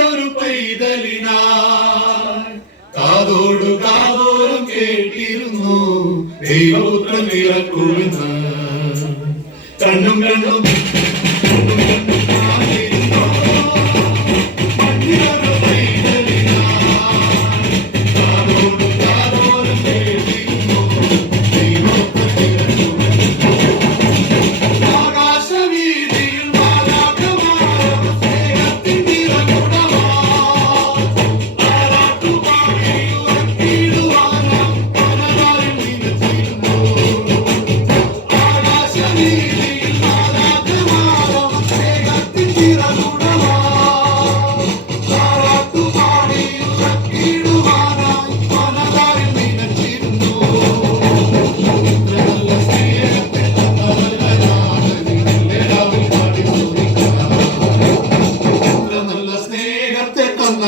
മണ്ണിലൊരു പൈതലിനായി കാതോടു കാതോരം കേട്ടിരുന്നു ദൈവപുത്രൻ ഇറക്കുമെന്ന്. കണ്ണും കണ്ണും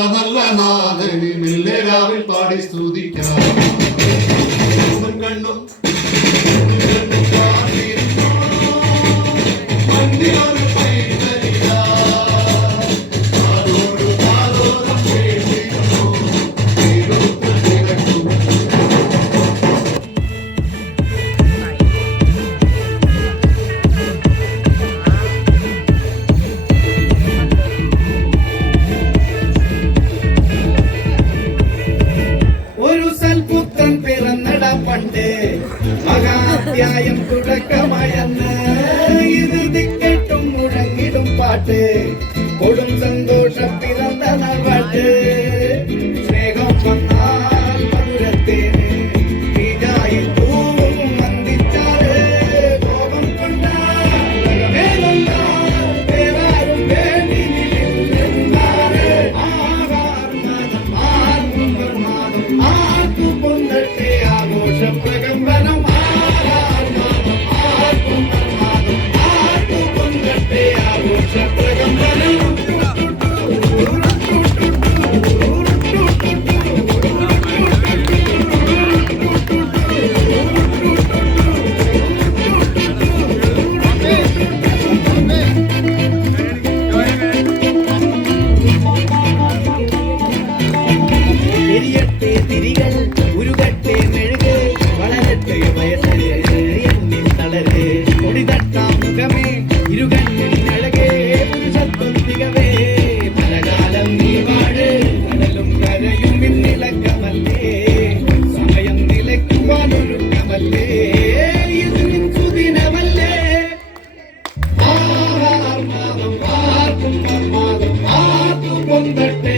നല്ല നാഥനെ മെല്ലെ രാവിൽ പാടി സ്തുതിക്കാം. കണ്ണും മണ്ണിലൊരു മഹാധ്യായം തുടക്കമായെന്ന് ഇത് ദിക്കെട്ടും മുഴങ്ങിടും പാട്ട് കൊടും സന്തോഷം പിറന്ന പാട്ട്. സ്നേഹം വന്നാൽ മധുരത്തേന് തീരായി തൂവും വന്ദിച്ചാല് കോപം കൊണ്ടാൽ വേറാരും വേണ്ടി നിന്നാല് ആകാർമാദം ആർക്കും പ്രമാദം ആർക്കു പൊന്തട്ടെ ആഘോഷ പ്രകമ്പനം. തിരികൾ ഉരുകട്ടെ മെഴുക് വളരട്ടെ വയസ്സ് എന്നിൽ തളര് കൊടി തട്ടാം മുഖമേ ഇരുകണ്ണിൽ അഴകേ പുരുഷത്വം തികവേ പലകാലം നീ വാഴ് കടലും കരയും പിന്നിളക്കമല്ലേ സമയം നിലയ്ക്കുവാനൊരുക്കമല്ലേ ഇത് സുദിനമല്ലേ. ആർക്കും ആർക്കും ആർക്കും പൊന്തട്ടെ